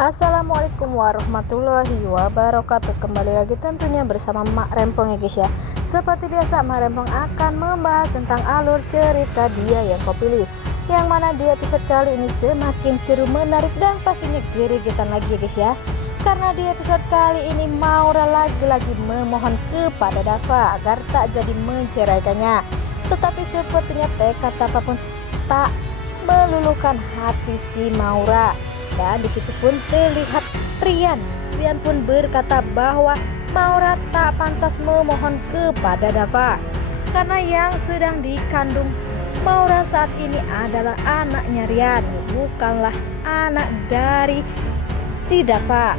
Assalamualaikum warahmatullahi wabarakatuh. Kembali lagi tentunya bersama Mak Rempong ya guys ya. Seperti biasa Mak Rempong akan membahas tentang alur cerita Dia Yang Kau Pilih, yang mana di episode kali ini semakin seru, menarik dan pastinya gregetan lagi ya guys ya. Karena di episode kali ini Maura lagi-lagi memohon kepada Dava agar tak jadi menceraikannya. Tetapi sepertinya tekad Dava pun tak meluluhkan hati si Maura. Dan disitu pun terlihat Rian pun berkata bahwa Maura tak pantas memohon kepada Dava karena yang sedang dikandung Maura saat ini adalah anaknya Rian, bukanlah anak dari si Dava.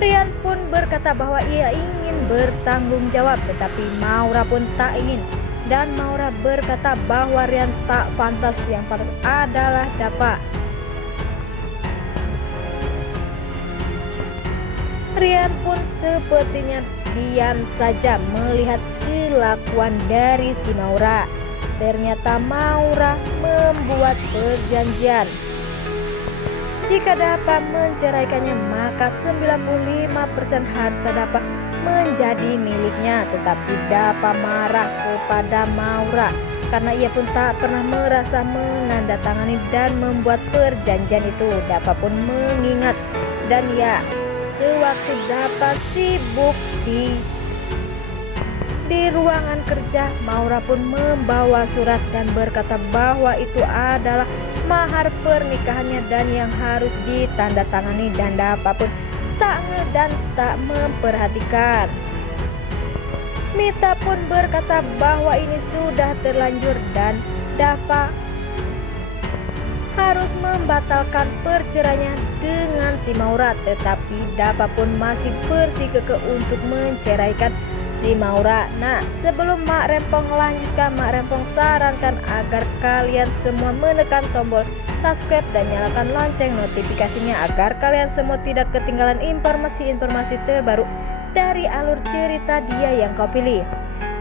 Rian pun berkata bahwa ia ingin bertanggung jawab, tetapi Maura pun tak ingin. Dan Maura berkata bahwa Rian tak pantas, yang pantas adalah Dava. Rian pun sepertinya diam saja melihat kelakuan dari si Maura. Ternyata Maura membuat perjanjian. Jika Dava menceraikannya, maka 95% harta Dava menjadi miliknya. Tetapi Dava marah kepada Maura karena ia pun tak pernah merasa menandatangani dan membuat perjanjian itu. Dava pun mengingat, dan ya, sewaktu Dava sibuk di ruangan kerja, Maura pun membawa surat dan berkata bahwa itu adalah mahar pernikahannya dan yang harus ditandatangani, dan Dava pun tak dan tak memperhatikan. Mita pun berkata bahwa ini sudah terlanjur dan Dava harus membatalkan perceraiannya dengan si Maura. Tetapi Dava pun masih bersikukuh untuk menceraikan si Maura. Nah, sebelum Mak Rempong melanjutkan, Mak Rempong sarankan agar kalian semua menekan tombol subscribe dan nyalakan lonceng notifikasinya agar kalian semua tidak ketinggalan informasi-informasi terbaru dari alur cerita Dia Yang Kau Pilih.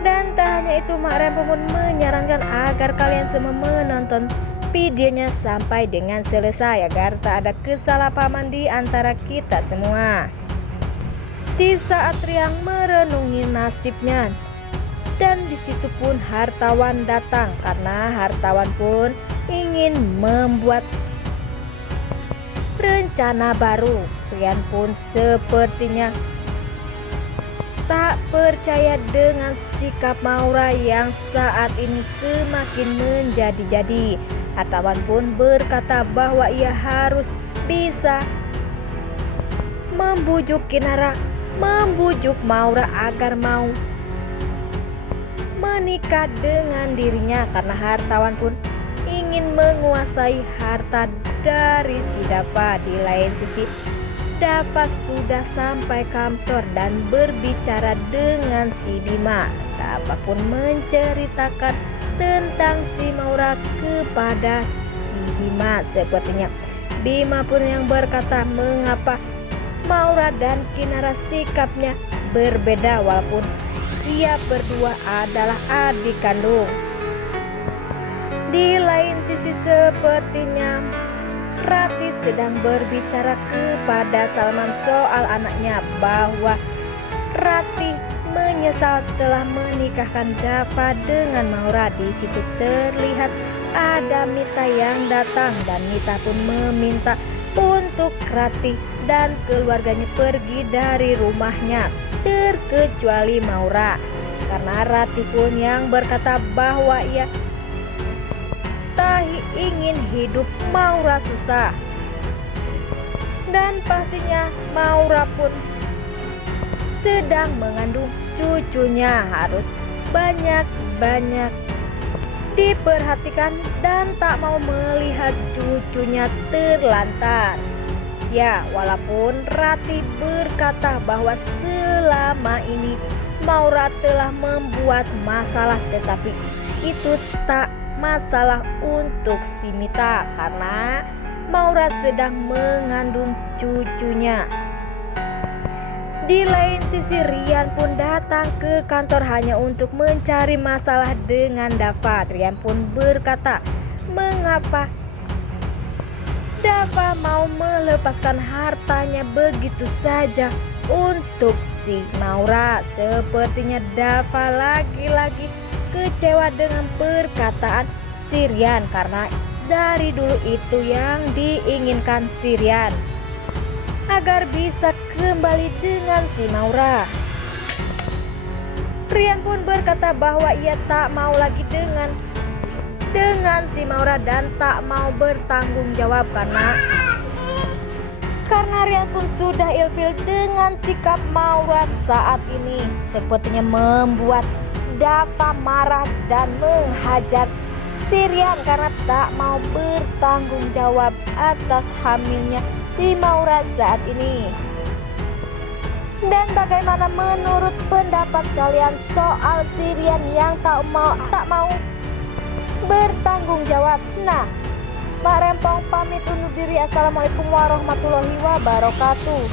Dan tak hanya itu, Mak Rempong pun menyarankan agar kalian semua menonton videonya sampai dengan selesai agar tak ada kesalahpahaman di antara kita semua. Di saat Rian merenungi nasibnya, dan disitu pun hartawan datang karena hartawan pun ingin membuat rencana baru. Rian pun sepertinya tak percaya dengan sikap Maura yang saat ini semakin menjadi-jadi. Hartawan pun berkata bahwa ia harus bisa membujuk Maura agar mau menikah dengan dirinya, karena hartawan pun ingin menguasai harta dari si Dava. Di lain sisi, Dava sudah sampai kantor dan berbicara dengan si Bima. Dava pun menceritakan tentang si Maura kepada si Bima. Sepertinya Bima pun yang berkata mengapa Maura dan Kinara sikapnya berbeda walaupun ia berdua adalah adik kandung. Di lain sisi, sepertinya Rati sedang berbicara kepada Salman soal anaknya, bahwa Rati menyesal telah menikahkan Dava dengan Maura. Di situ terlihat ada Mita yang datang dan Mita pun meminta untuk Rati dan keluarganya pergi dari rumahnya terkecuali Maura, karena Rati pun yang berkata bahwa ia tak ingin hidup Maura susah. Dan pastinya Maura pun sedang mengandung cucunya, harus banyak-banyak diperhatikan dan tak mau melihat cucunya terlantar. Ya, walaupun Rati berkata bahwa selama ini Maura telah membuat masalah, tetapi itu tak masalah untuk si Mita karena Maura sedang mengandung cucunya. Di lain sisi, Rian pun datang ke kantor hanya untuk mencari masalah dengan Dava. Rian pun berkata, mengapa Dava mau melepaskan hartanya begitu saja untuk si Maura. Sepertinya Dava lagi-lagi kecewa dengan perkataan si Rian, karena dari dulu itu yang diinginkan si Rian, agar bisa kembali dengan si Maura. Rian pun berkata bahwa ia tak mau lagi dengan si Maura dan tak mau bertanggung jawab karena Rian pun sudah ilfil dengan sikap Maura saat ini. Sepertinya membuat Dava marah dan menghajar si Rian karena tak mau bertanggung jawab atas hamilnya si Maura saat ini. Dan bagaimana menurut pendapat kalian soal si Rian yang tak mau bertanggung jawab? Nah, Mak Rempong pamit undur diri. Assalamualaikum warahmatullahi wabarakatuh.